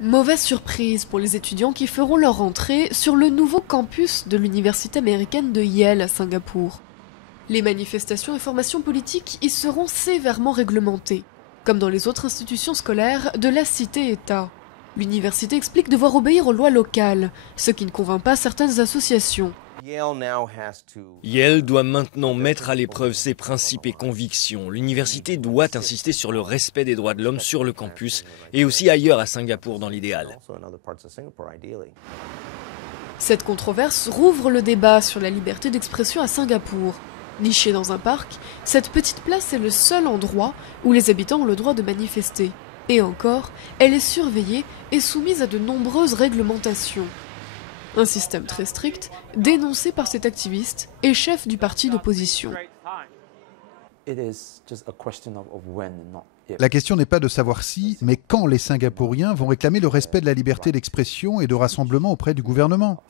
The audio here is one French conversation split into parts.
Mauvaise surprise pour les étudiants qui feront leur rentrée sur le nouveau campus de l'université américaine de Yale à Singapour. Les manifestations et formations politiques y seront sévèrement réglementées, comme dans les autres institutions scolaires de la cité-État. L'université explique devoir obéir aux lois locales, ce qui ne convainc pas certaines associations. Yale doit maintenant mettre à l'épreuve ses principes et convictions. L'université doit insister sur le respect des droits de l'homme sur le campus et aussi ailleurs à Singapour dans l'idéal. Cette controverse rouvre le débat sur la liberté d'expression à Singapour. Nichée dans un parc, cette petite place est le seul endroit où les habitants ont le droit de manifester. Et encore, elle est surveillée et soumise à de nombreuses réglementations. Un système très strict, dénoncé par cet activiste et chef du parti d'opposition. La question n'est pas de savoir si, mais quand les Singapouriens vont réclamer le respect de la liberté d'expression et de rassemblement auprès du gouvernement.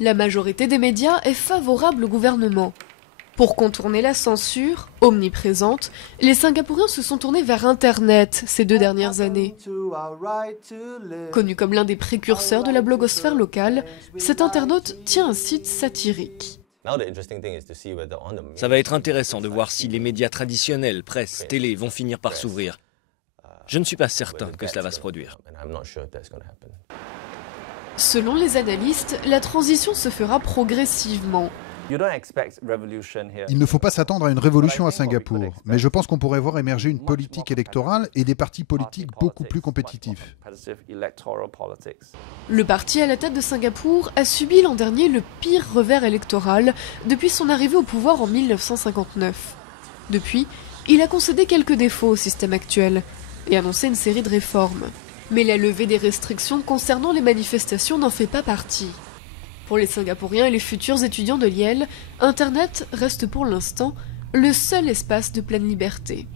La majorité des médias est favorable au gouvernement. Pour contourner la censure, omniprésente, les Singapouriens se sont tournés vers Internet ces 2 dernières années. Connu comme l'un des précurseurs de la blogosphère locale, cet internaute tient un site satirique. Ça va être intéressant de voir si les médias traditionnels, presse, télé, vont finir par s'ouvrir. Je ne suis pas certain que cela va se produire. Selon les analystes, la transition se fera progressivement. Il ne faut pas s'attendre à une révolution à Singapour, mais je pense qu'on pourrait voir émerger une politique électorale et des partis politiques beaucoup plus compétitifs. Le parti à la tête de Singapour a subi l'an dernier le pire revers électoral depuis son arrivée au pouvoir en 1959. Depuis, il a concédé quelques défauts au système actuel et annoncé une série de réformes. Mais la levée des restrictions concernant les manifestations n'en fait pas partie. Pour les Singapouriens et les futurs étudiants de Yale, Internet reste pour l'instant le seul espace de pleine liberté.